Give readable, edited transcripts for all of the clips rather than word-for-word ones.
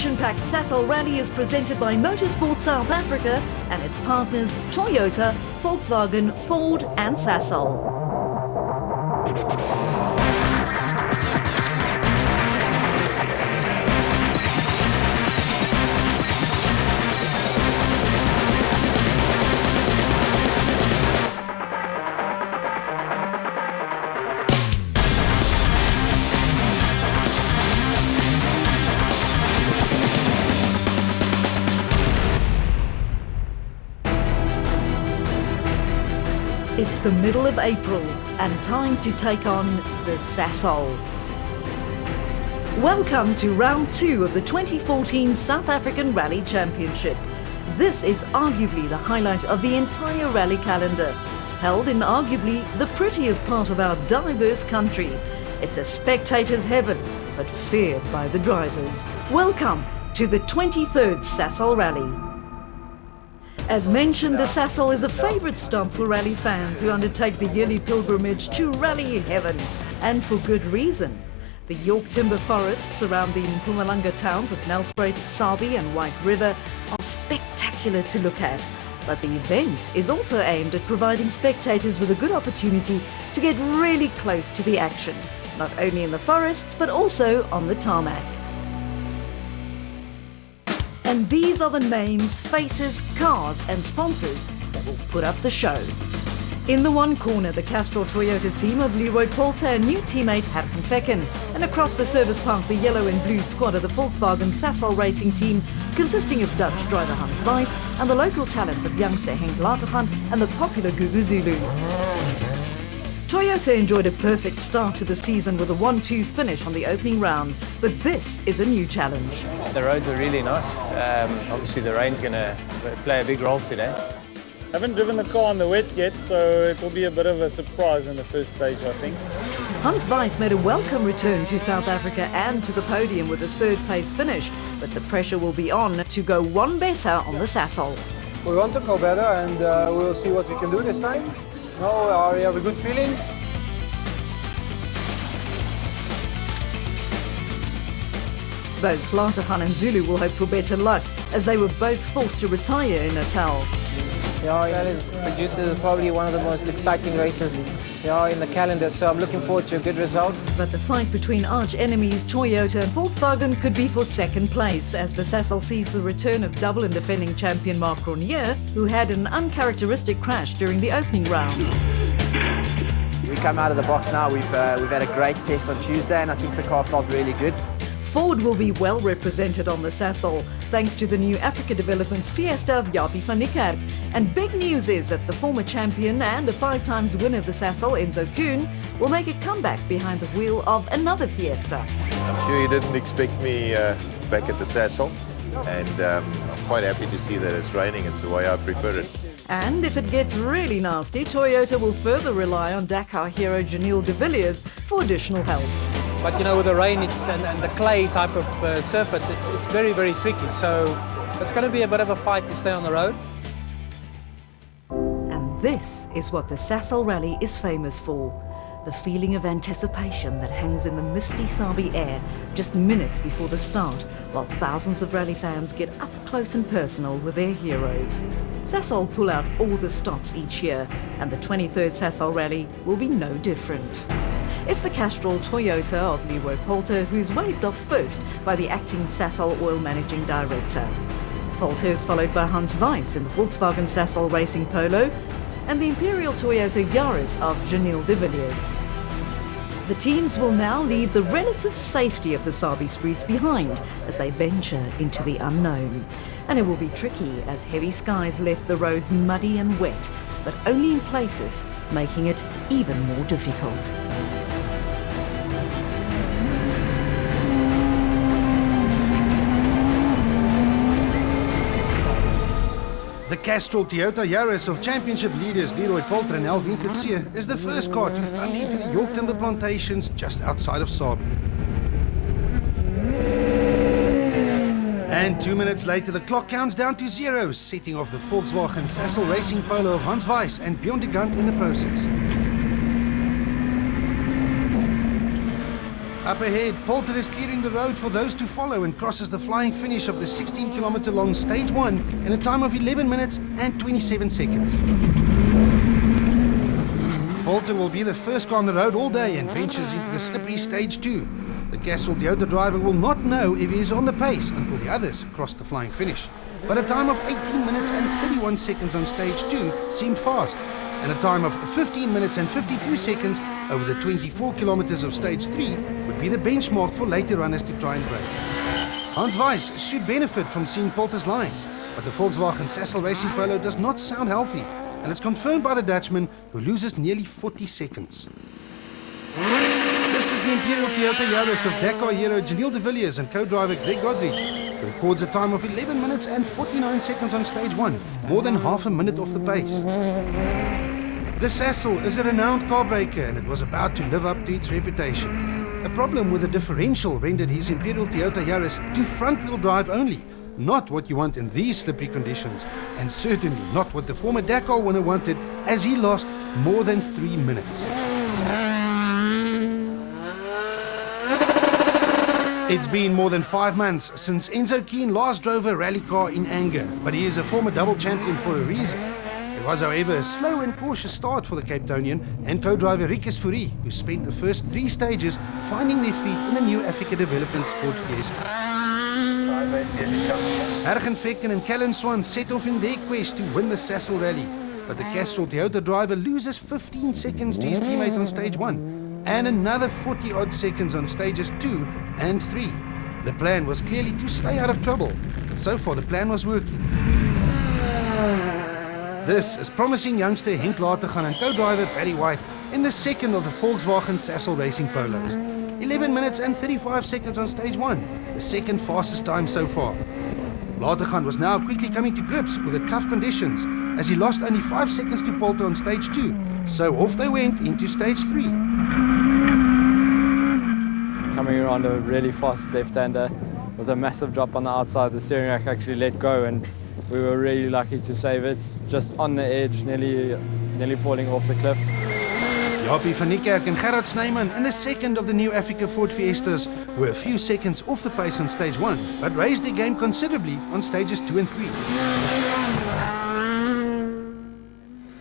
action-packed Sasol Rally is presented by Motorsport South Africa and its partners Toyota, Volkswagen, Ford and Sasol. It's the middle of April and time to take on the Sasol. Welcome to round 2 of the 2014 South African Rally Championship. This is arguably the highlight of the entire rally calendar, held in arguably the prettiest part of our diverse country. It's a spectator's heaven, but feared by the drivers. Welcome to the 23rd Sasol Rally. As mentioned, the Sasol is a favourite stop for rally fans who undertake the yearly pilgrimage to rally heaven, and for good reason. The York timber forests around the Mpumalanga towns of Nelspruit, Sabi and White River are spectacular to look at, but the event is also aimed at providing spectators with a good opportunity to get really close to the action, not only in the forests but also on the tarmac. And these are the names, faces, cars and sponsors that will put up the show. In the one corner, the Castrol Toyota team of Leroy Poulter and new teammate Herman Fecken. And across the service park, the yellow and blue squad of the Volkswagen Sasol racing team, consisting of Dutch driver Hans Weiss and the local talents of youngster Henk Latergan and the popular Gugu Zulu. Toyota enjoyed a perfect start to the season with a 1-2 finish on the opening round, but this is a new challenge. The roads are really nice. Obviously the rain's going to play a big role today. I haven't driven the car on the wet yet, so it will be a bit of a surprise in the first stage, I think. Hans Weiss made a welcome return to South Africa and to the podium with a third-place finish, but the pressure will be on to go one better on the Sasol. We want to go better and we'll see what we can do this time. No, we have a good feeling. Both Latergan and Zulu will hope for better luck, as they were both forced to retire in Natal. Yeah, that produces probably one of the most exciting races in the calendar, so I'm looking forward to a good result. But the fight between arch-enemies Toyota and Volkswagen could be for second place, as the Sasol sees the return of double and defending champion Marc Cornier, who had an uncharacteristic crash during the opening round. We come out of the box now, we've had a great test on Tuesday and I think the car felt really good. Ford will be well represented on the Sasol, thanks to the new Africa Developments Fiesta of Japie van Niekerk. And big news is that the former champion and a 5-times winner of the Sasol, Enzo Kuhn, will make a comeback behind the wheel of another Fiesta. I'm sure you didn't expect me back at the Sasol, and I'm quite happy to see that it's raining. It's the way I prefer it. And if it gets really nasty, Toyota will further rely on Dakar hero Janelle de Villiers for additional help. But you know, with the rain and the clay type of surface, it's very, very tricky. So it's going to be a bit of a fight to stay on the road. And this is what the Sasol Rally is famous for. The feeling of anticipation that hangs in the misty Sabi air just minutes before the start, while thousands of rally fans get up close and personal with their heroes. Sasol pull out all the stops each year, and the 23rd Sasol Rally will be no different. It's the Castrol Toyota of Leroy Poulter who's waved off first by the acting Sasol Oil Managing Director. Poulter is followed by Hans Weiss in the Volkswagen Sasol Racing Polo and the Imperial Toyota Yaris of Janelle de Villiers. The teams will now leave the relative safety of the Sabi streets behind as they venture into the unknown. And it will be tricky as heavy skies left the roads muddy and wet, but only in places, making it even more difficult. The Castrol Toyota Yaris of championship leaders Leroy Poulter and Alvin Coetzee is the first car to thunder into the York timber plantations just outside of Sabi. And 2 minutes later, the clock counts down to 0, setting off the Volkswagen Sasol Racing Polo of Hans Weiss and Bjorn de Gant in the process. Up ahead, Poulter is clearing the road for those to follow and crosses the flying finish of the 16-kilometer-long Stage 1 in a time of 11 minutes and 27 seconds. Poulter will be the first car on the road all day and ventures into the slippery Stage 2. The Castrol Toyota driver will not know if he is on the pace until the others cross the flying finish. But a time of 18 minutes and 31 seconds on Stage 2 seemed fast, and a time of 15 minutes and 52 seconds over the 24 kilometers of Stage 3 would be the benchmark for later runners to try and break. Hans Weiss should benefit from seeing Poulter's lines, but the Volkswagen Sasol Racing Polo does not sound healthy, and it's confirmed by the Dutchman, who loses nearly 40 seconds. This is the Imperial Toyota Yaris of Dakar hero Janelle de Villiers and co-driver Greg Godrich, who records a time of 11 minutes and 49 seconds on Stage 1, more than half a minute off the pace. The Sasol is a renowned car breaker, and it was about to live up to its reputation. A problem with the differential rendered his Imperial Toyota Yaris to front-wheel drive only, not what you want in these slippery conditions, and certainly not what the former Dakar winner wanted, as he lost more than 3 minutes. It's been more than 5 months since Enzo Keen last drove a rally car in anger, but he is a former double champion for a reason. It was, however, a slow and cautious start for the Cape Townian and co-driver Rikus Fourie, who spent the first 3 stages finding their feet in the new Africa Developments Ford Fiesta. Ergen Vekken and Callan Swan set off in their quest to win the Sasol rally, but the Castrol Toyota driver loses 15 seconds to his teammate on Stage 1 and another 40-odd seconds on Stages 2 and 3. The plan was clearly to stay out of trouble, and so far the plan was working. This is promising youngster Henk Latergan and co-driver Barry White in the second of the Volkswagen Sasol Racing Polos. 11 minutes and 35 seconds on Stage 1, the second fastest time so far. Latergan was now quickly coming to grips with the tough conditions, as he lost only 5 seconds to Poulter on Stage 2, so off they went into Stage 3. Coming around a really fast left-hander with a massive drop on the outside, the steering rack actually let go, and we were really lucky to save it, just on the edge, nearly falling off the cliff. Japie van Niekerk and Gerard Snyman in the second of the new Africa Ford Fiestas were a few seconds off the pace on Stage 1, but raised their game considerably on Stages 2 and 3.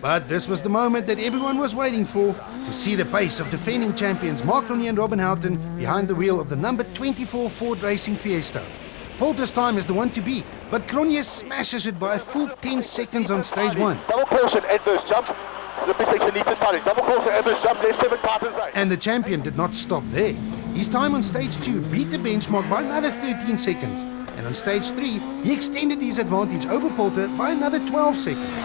But this was the moment that everyone was waiting for, to see the pace of defending champions Mark Ronnie and Robin Houghton behind the wheel of the number 24 Ford Racing Fiesta. Poulter's time is the one to beat, but Cronje smashes it by a full 10 seconds on Stage 1. Double caution, adverse jump. Slippery section needs to turn. Double caution, adverse jump, there's 7 tightens out. And the champion did not stop there. His time on Stage 2 beat the benchmark by another 13 seconds. And on Stage 3, he extended his advantage over Poulter by another 12 seconds.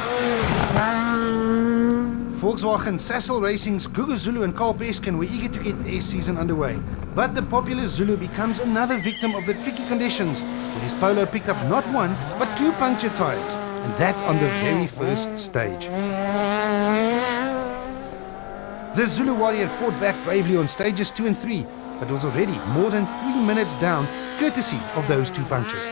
Volkswagen Sasol Racing's Gugu Zulu and Carl Peskin were eager to get their season underway. But the popular Zulu becomes another victim of the tricky conditions, when his Polo picked up not 1, but 2 puncture tires, and that on the very first stage. The Zulu Warrior fought back bravely on Stages 2 and 3, but was already more than 3 minutes down, courtesy of those 2 punctures.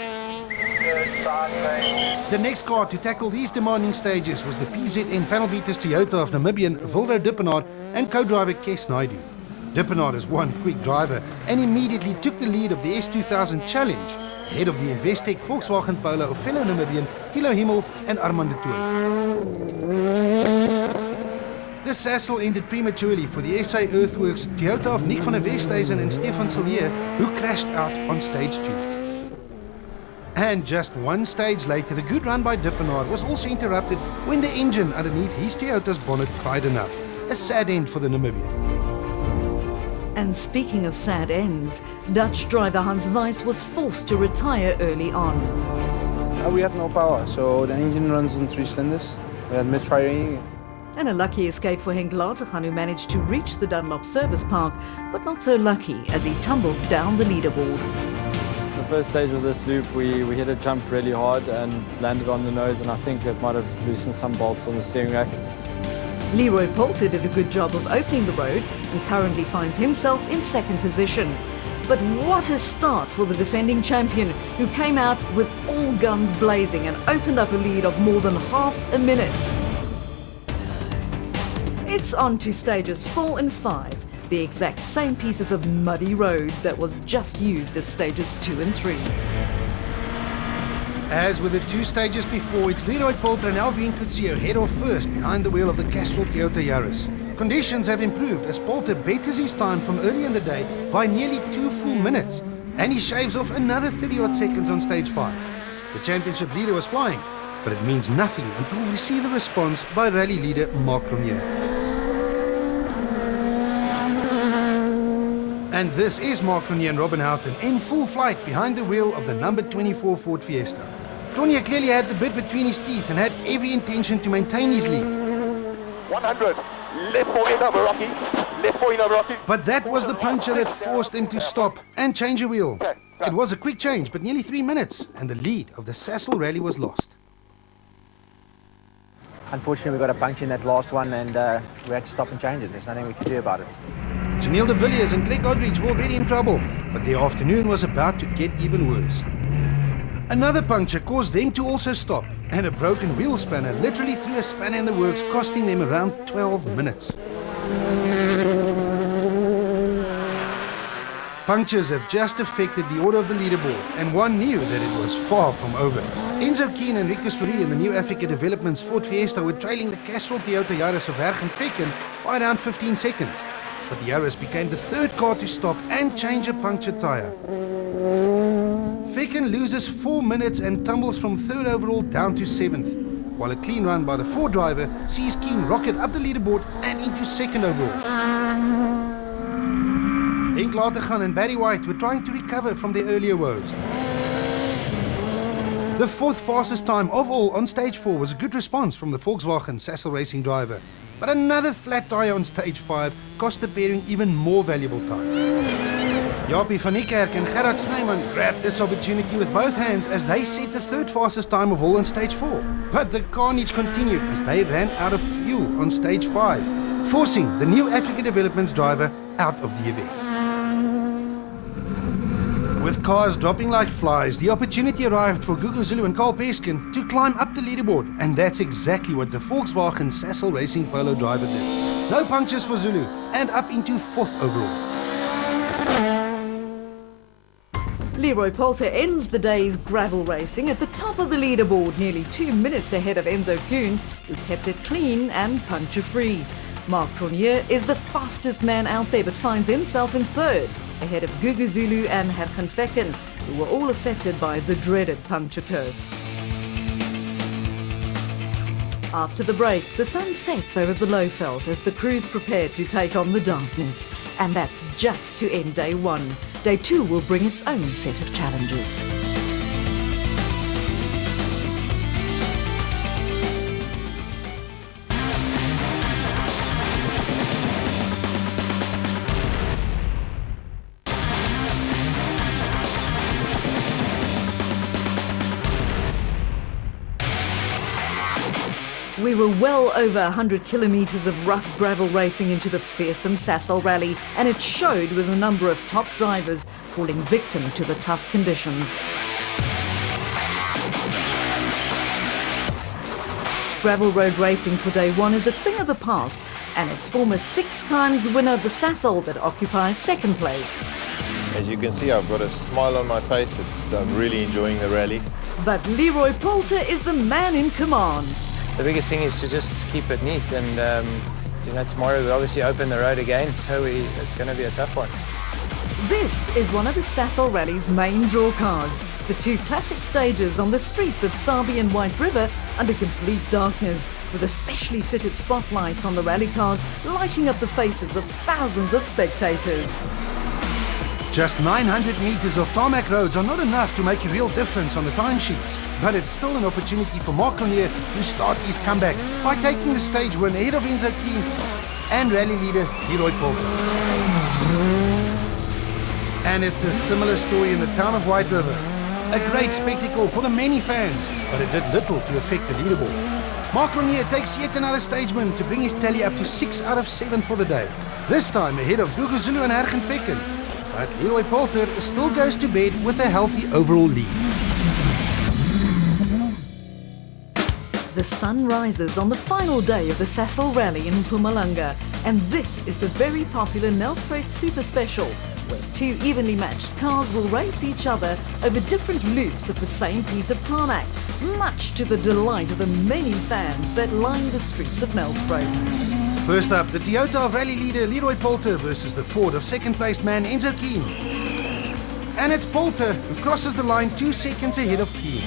The next car to tackle these demanding stages was the PZN panel beaters Toyota of Namibian Wilro Dippenaar and co-driver Kes Naidu. Dippenaar is one quick driver and immediately took the lead of the S2000 Challenge, ahead of the Investec Volkswagen Polo of fellow Namibian Thilo Himmel and Armand de Toon. The Sasol ended prematurely for the SA Earthworks Toyota of Nick van der Westhuizen and Stefan Sillier, who crashed out on Stage 2. And just 1 stage later, the good run by Dippenaar was also interrupted when the engine underneath his Toyota's bonnet cried enough. A sad end for the Namibian. And speaking of sad ends, Dutch driver Hans Weiss was forced to retire early on. We had no power, so the engine runs on 3 cylinders. We had mid-firing. And a lucky escape for Henk Latergan, who managed to reach the Dunlop service park, but not so lucky as he tumbles down the leaderboard. The first stage of this loop, we hit a jump really hard and landed on the nose, and I think it might have loosened some bolts on the steering rack. Leroy Poulter did a good job of opening the road and currently finds himself in 2nd position. But what a start for the defending champion, who came out with all guns blazing and opened up a lead of more than half a minute. It's on to stages 4 and 5. the exact same pieces of muddy road that was just used as stages 2 and 3. As with the 2 stages before, it's Leroy Poulter and Alvin Coetzee head off first behind the wheel of the Sasol Toyota Yaris. Conditions have improved as Poulter betters his time from earlier in the day by nearly 2 full minutes, and he shaves off another 30-odd seconds on stage 5. The championship leader was flying, but it means nothing until we see the response by rally leader Mark Ronier. And this is Mark Ronier and Robin Houghton in full flight behind the wheel of the number 24 Ford Fiesta. Ronier clearly had the bit between his teeth and had every intention to maintain his lead. 100. Left 4 over Rocky. Left 4 over Rocky. But that was the puncture that forced him to stop and change a wheel. It was a quick change, but nearly 3 minutes, and the lead of the Sasol rally was lost. Unfortunately, we got a puncture in that last one, and we had to stop and change it. There's nothing we could do about it. Janelle de Villiers and Greg Godrich were already in trouble, but their afternoon was about to get even worse. Another puncture caused them to also stop, and a broken wheel spanner literally threw a spanner in the works, costing them around 12 minutes. Punctures have just affected the order of the leaderboard, and one knew that it was far from over. Enzo Keen and Rikus Fourie in the New Africa Developments Ford Fiesta were trailing the Sasol Toyota Yaris of Hergen Fecken by around 15 seconds. But the Yaris became the 3rd car to stop and change a punctured tyre. Fecken loses 4 minutes and tumbles from 3rd overall down to 7th, while a clean run by the Ford driver sees Keen rocket up the leaderboard and into 2nd overall. Henk Latergan and Barry White were trying to recover from their earlier woes. The 4th fastest time of all on stage 4 was a good response from the Volkswagen Sasol racing driver. But another flat tyre on stage 5 cost the pairing even more valuable time. Japie van Niekerk and Gerard Snyman grabbed this opportunity with both hands as they set the 3rd fastest time of all on stage 4. But the carnage continued as they ran out of fuel on stage 5, forcing the New Africa Developments driver out of the event. With cars dropping like flies, the opportunity arrived for Gugu Zulu and Carl Peskin to climb up the leaderboard, and that's exactly what the Volkswagen Sasol Racing Polo driver did. No punctures for Zulu, and up into 4th overall. Leroy Poulter ends the day's gravel racing at the top of the leaderboard, nearly 2 minutes ahead of Enzo Kuhn, who kept it clean and puncture-free. Mark Ronier is the fastest man out there, but finds himself in 3rd, ahead of Gugu Zulu and Hergen Fecken, who were all affected by the dreaded puncture curse. After the break, the sun sets over the Lowveld as the crews prepare to take on the darkness. And that's just to end day 1. Day 2 will bring its own set of challenges. We were well over 100 kilometres of rough gravel racing into the fearsome Sasol rally, and it showed with a number of top drivers falling victim to the tough conditions. Gravel road racing for day 1 is a thing of the past, and it's former 6 times winner of the Sasol that occupies 2nd place. As you can see, I've got a smile on my face. I'm really enjoying the rally. But Leroy Poulter is the man in command. The biggest thing is to just keep it neat, and tomorrow we obviously open the road again, so it's going to be a tough one. This is one of the Sasol Rally's main draw cards, the 2 classic stages on the streets of Sabi and White River under complete darkness, with especially fitted spotlights on the rally cars lighting up the faces of thousands of spectators. Just 900 meters of tarmac roads are not enough to make a real difference on the timesheets, but it's still an opportunity for Mark Ronier to start his comeback by taking the stage win ahead of Enzo Keen and rally leader Leroy Poulter. And it's a similar story in the town of White River. A great spectacle for the many fans, but it did little to affect the leaderboard. Mark Ronier takes yet another stage win to bring his tally up to 6 out of 7 for the day, this time ahead of Gugu Zulu and Hergen Fecken. But Leroy Poulter still goes to bed with a healthy overall lead. The sun rises on the final day of the Sasol Rally in Mpumalanga, And this is the very popular Nelspruit Super Special, where two evenly matched cars will race each other over different loops of the same piece of tarmac, much to the delight of the many fans that line the streets of Nelspruit. First up, the Toyota of rally leader Leroy Poulter versus the Ford of second-placed man Enzo Keen. And it's Poulter who crosses the line 2 seconds ahead of Keen.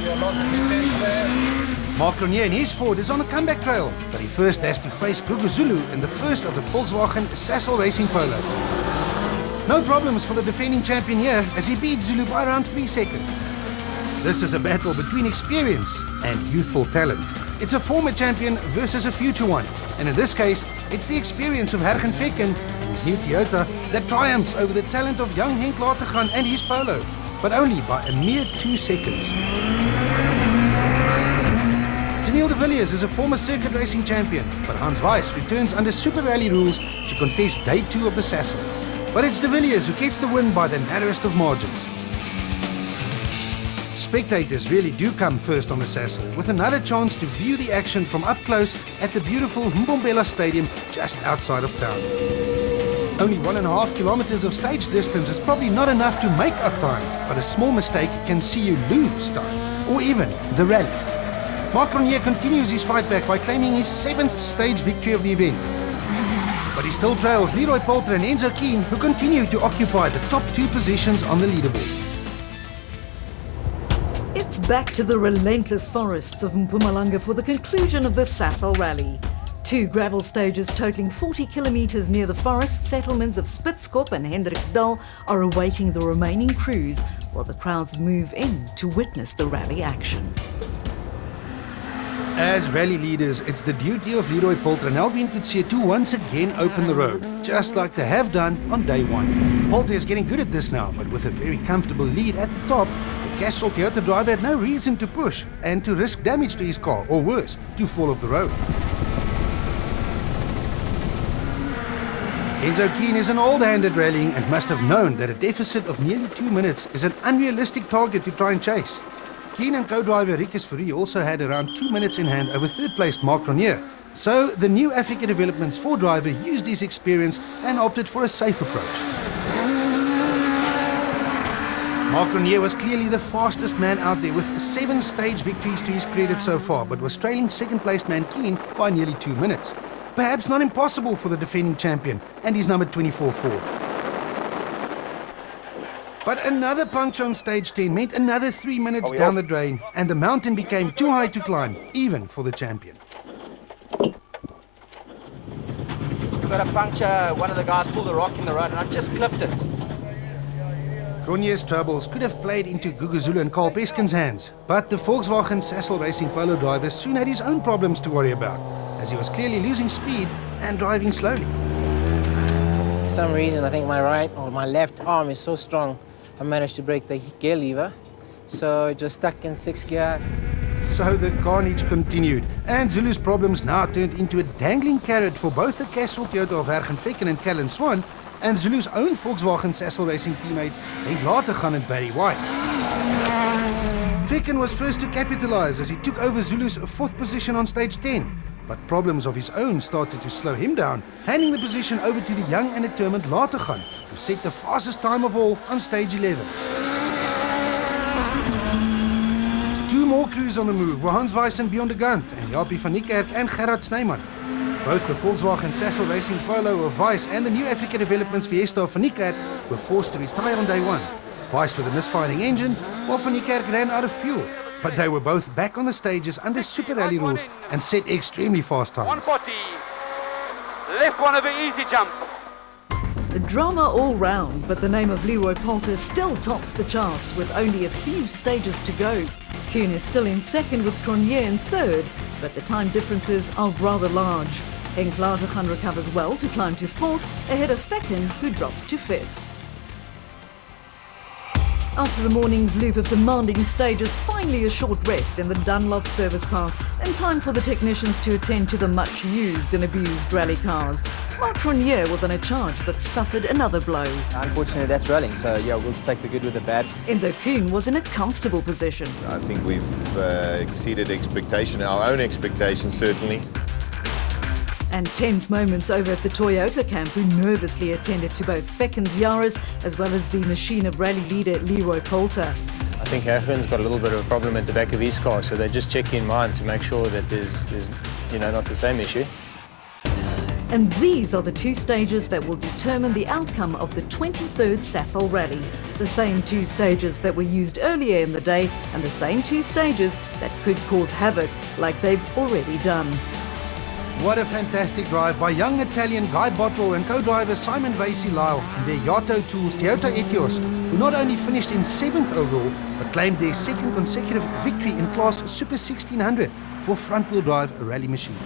Mark Ronier in his Ford is on the comeback trail, but he first has to face Gugu Zulu in the first of the Volkswagen Sasol Racing Polos. No problems for the defending champion here as he beats Zulu by around 3 seconds. This is a battle between experience and youthful talent. It's a former champion versus a future one. And in this case, it's the experience of Hergen Vekken and his new Toyota that triumphs over the talent of young Henk Latergan and his Polo, but only by a mere 2 seconds. Daniel de Villiers is a former circuit racing champion, but Hans Weiss returns under Super Rally rules to contest day 2 of the Sasol. But it's de Villiers who gets the win by the narrowest of margins. Spectators really do come first on the Sasol, with another chance to view the action from up close at the beautiful Mbombela Stadium just outside of town. Only 1.5 kilometers of stage distance is probably not enough to make up time, but a small mistake can see you lose time, or even the rally. Mark Ronier continues his fight back by claiming his 7th stage victory of the event. But he still trails Leroy Poulter and Enzo Keen, who continue to occupy the top 2 positions on the leaderboard. It's back to the relentless forests of Mpumalanga for the conclusion of the Sasol Rally. 2 gravel stages totaling 40 kilometers near the forest settlements of Spitskop and Hendriksdal are awaiting the remaining crews while the crowds move in to witness the rally action. As rally leaders, it's the duty of Leroy Poulter and Alvin Coetzee to once again open the road, just like they have done on day 1. Poulter is getting good at this now, but with a very comfortable lead at the top, the Sasol Toyota driver had no reason to push and to risk damage to his car, or worse, to fall off the road. Enzo Keen is an old-hand at rallying and must have known that a deficit of nearly 2 minutes is an unrealistic target to try and chase. Keen and co-driver Rikus Fourie also had around 2 minutes in hand over third-placed Mark Ronier, so the new Africa Developments Ford driver used his experience and opted for a safe approach. Mark Ronier was clearly the fastest man out there with 7 stage victories to his credit so far, but was trailing second-placed man Keen by nearly 2 minutes. Perhaps not impossible for the defending champion and his number 24 Ford. But another puncture on stage 10 meant another 3 minutes down the drain, and the mountain became too high to climb, even for the champion. Got a puncture, one of the guys pulled a rock in the road and I just clipped it. Ronier's troubles could have played into Gugu Zulu and Carl Peskin's hands, but the Volkswagen Sasol Racing Polo driver soon had his own problems to worry about, as he was clearly losing speed and driving slowly. For some reason, I think my left arm is so strong, I managed to break the gear lever, so it was stuck in 6th gear. So the carnage continued, and Zulu's problems now turned into a dangling carrot for both the Sasol Toyota of Hergen Vekken and Callan Swan, and Zulu's own Volkswagen Sasol Racing teammates Henk Latergan and Barry White. Vekken was first to capitalize as he took over Zulu's 4th position on stage 10. But problems of his own started to slow him down, handing the position over to the young and determined Latergan, who set the fastest time of all on stage 11. 2 more crews on the move were Hans Weiss and Bjorn de Gant, and Japie van Niekerk and Gerard Snyman. Both the Volkswagen Sasol Racing Polo of Weiss and the new Africa Developments Fiesta of van Niekerk were forced to retire on day 1. Weiss with a misfiring engine, while van Niekerk ran out of fuel. But they were both back on the stages under Super Rally rules and set extremely fast times. 140. Left one over easy jump. The drama all round, but the name of Leroy Poulter still tops the charts with only a few stages to go. Kuhn is still in 2nd with Cronje in 3rd, but the time differences are rather large. Henk Latergan recovers well to climb to 4th, ahead of Vekken, who drops to 5th. After the morning's loop of demanding stages, finally a short rest in the Dunlop service park, and time for the technicians to attend to the much used and abused rally cars. Mark Ronier was on a charge but suffered another blow. Unfortunately, that's rallying, so yeah, we'll just take the good with the bad. Enzo Kuhn was in a comfortable position. I think we've exceeded expectation, our own expectations certainly. And tense moments over at the Toyota camp, who nervously attended to both Fekken's Yaris as well as the machine of rally leader Leroy Poulter. I think Hergen's got a little bit of a problem at the back of his car, so they're just checking mine to make sure that there's not the same issue. And these are the two stages that will determine the outcome of the 23rd Sasol Rally. The same two stages that were used earlier in the day and the same two stages that could cause havoc, like they've already done. What a fantastic drive by young Italian Guy Bottrell and co-driver Simon Vasey-Lyle in their Yato Tools Toyota Etios, who not only finished in 7th overall, but claimed their second consecutive victory in class Super 1600 for front-wheel drive rally machine.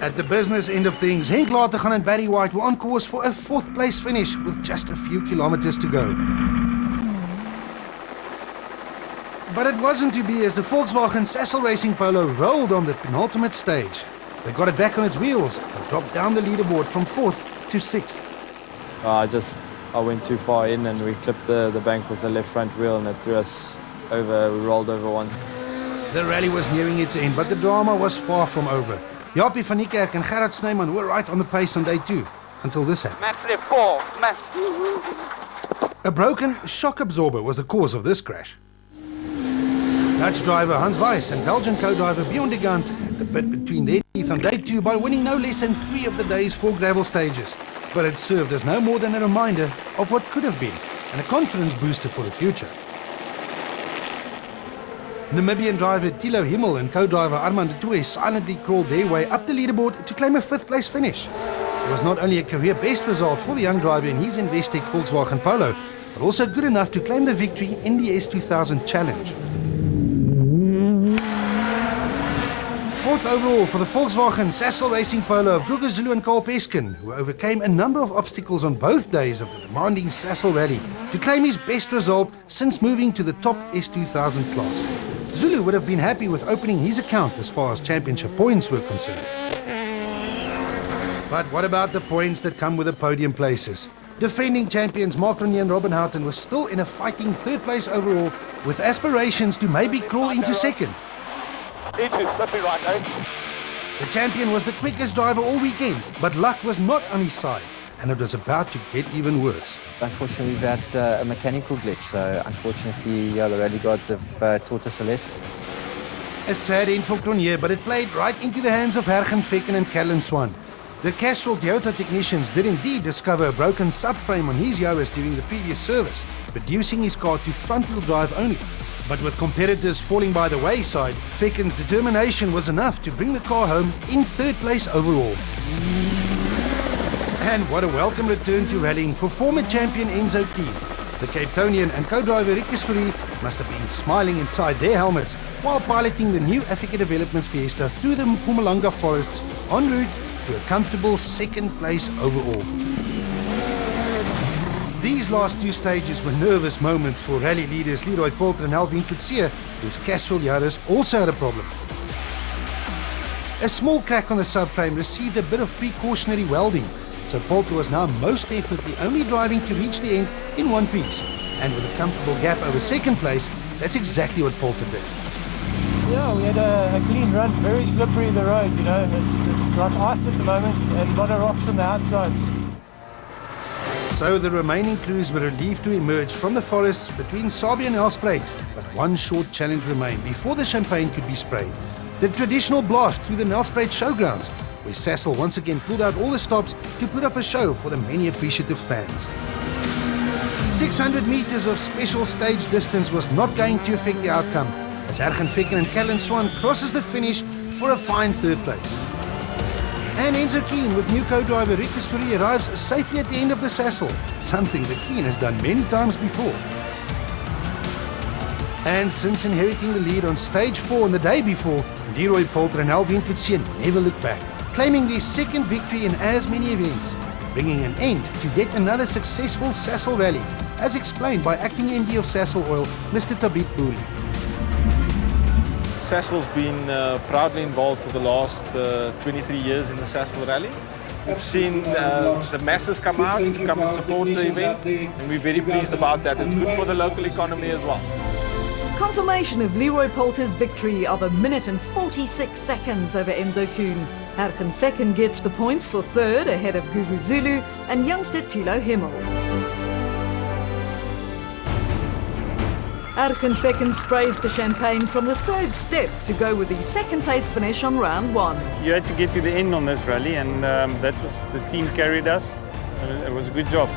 At the business end of things, Henk Latergan and Barry White were on course for a 4th place finish with just a few kilometers to go. But it wasn't to be, as the Volkswagen Sasol Racing Polo rolled on the penultimate stage. They got it back on its wheels and dropped down the leaderboard from 4th to 6th. I went too far in and we clipped the bank with the left front wheel and it threw us over. We rolled over once. The rally was nearing its end, but the drama was far from over. Jaapie van Niekerk and Gerard Snyman were right on the pace on day 2, until this happened. Max left 4. Max. A broken shock absorber was the cause of this crash. Dutch driver Hans Weiss and Belgian co-driver Bjorn de Gant had the bit between their teeth on day 2 by winning no less than 3 of the day's 4 gravel stages. But it served as no more than a reminder of what could have been, and a confidence booster for the future. Namibian driver Thilo Himmel and co-driver Armand de Tooy silently crawled their way up the leaderboard to claim a 5th place finish. It was not only a career best result for the young driver in his Investec Volkswagen Polo, but also good enough to claim the victory in the S2000 Challenge. 4th overall for the Volkswagen Sasol Racing Polo of Guga Zulu and Carl Peskin, who overcame a number of obstacles on both days of the demanding Sasol Rally to claim his best result since moving to the top S2000 class. Zulu would have been happy with opening his account as far as championship points were concerned. But what about the points that come with the podium places? Defending champions Mark Renier and Robin Houghton were still in a fighting 3rd place overall, with aspirations to maybe crawl into 2nd. The champion was the quickest driver all weekend, but luck was not on his side, and it was about to get even worse. Unfortunately, we've had a mechanical glitch, so unfortunately, the rally gods have taught us a lesson. A sad end for Cronier, but it played right into the hands of Hergen, Fekken and Callan Swan. The Castrol Toyota technicians did indeed discover a broken subframe on his Yaris during the previous service, reducing his car to front-wheel drive only. But with competitors falling by the wayside, Fekken's determination was enough to bring the car home in 3rd place overall. And what a welcome return to rallying for former champion Enzo Keen. The Cape Townian and co-driver Rikus Fourie must have been smiling inside their helmets while piloting the new Africa Developments Fiesta through the Mpumalanga forests en route to a comfortable 2nd place overall. These last 2 stages were nervous moments for rally leaders Leroy Poulter and Alvin Coetzee, whose Castrol Yaris also had a problem. A small crack on the subframe received a bit of precautionary welding, so Poulter was now most definitely only driving to reach the end in one piece. And with a comfortable gap over 2nd place, that's exactly what Poulter did. Yeah, we had a clean run, very slippery the road, it's like ice at the moment and a lot of rocks on the outside. So the remaining crews were relieved to emerge from the forests between Sabie and Nelspruit, but one short challenge remained before the champagne could be sprayed. The traditional blast through the Nelspruit showgrounds, where Sasol once again pulled out all the stops to put up a show for the many appreciative fans. 600 meters of special stage distance was not going to affect the outcome, as Hergen, Fekken and Callan Swan crosses the finish for a fine 3rd place. And Enzo Keen with new co-driver Rikus Fourie arrives safely at the end of the Sasol, something that Keen has done many times before. And since inheriting the lead on stage 4 on the day before, Leroy Poulter and Alvin Coetzee never looked back, claiming their 2nd victory in as many events, bringing an end to yet another successful Sasol rally, as explained by acting MD of Sasol Oil, Mr. Tabit Bouli. Sasol's been proudly involved for the last 23 years in the Sasol Rally. We've seen the masses come out to come and support the event, and we're very pleased about that. It's good for the local economy as well. confirmation of Leroy Poulter's victory of 1 minute and 46 seconds over Enzo Kuhn. Hergenfecken gets the points for third ahead of Gugu Zulu and youngster Thilo Himmel. Hergenfecken sprays the champagne from the third step to go with the second place finish on round 1. You had to get to the end on this rally, and that was the team carried us. It was a good job.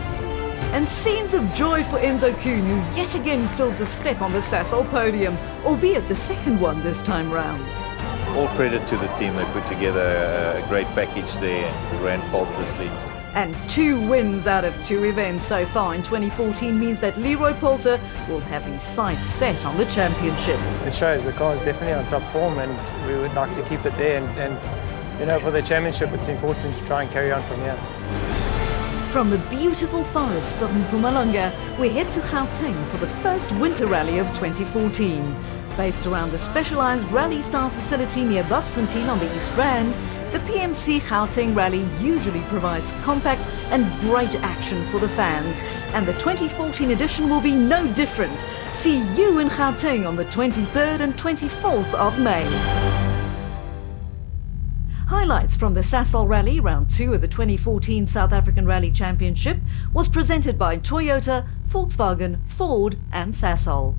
And scenes of joy for Enzo Kuhn, who yet again fills a step on the Sasol podium, albeit the second one this time round. All credit to the team. They put together a great package there and ran faultlessly. And 2 wins out of 2 events so far in 2014 means that Leroy Poulter will have his sights set on the championship. It shows the car is definitely on top form, and we would like to keep it there. And you know, for the championship, it's important to try and carry on from here. From the beautiful forests of Mpumalanga, we head to Gauteng for the first winter rally of 2014. Based around the specialised rally style facility near Buffsfontein on the East Rand, the PMC Gauteng Rally usually provides compact and great action for the fans, and the 2014 edition will be no different. See you in Gauteng on the 23rd and 24th of May. Highlights from the Sasol Rally, round 2 of the 2014 South African Rally Championship, was presented by Toyota, Volkswagen, Ford and Sasol.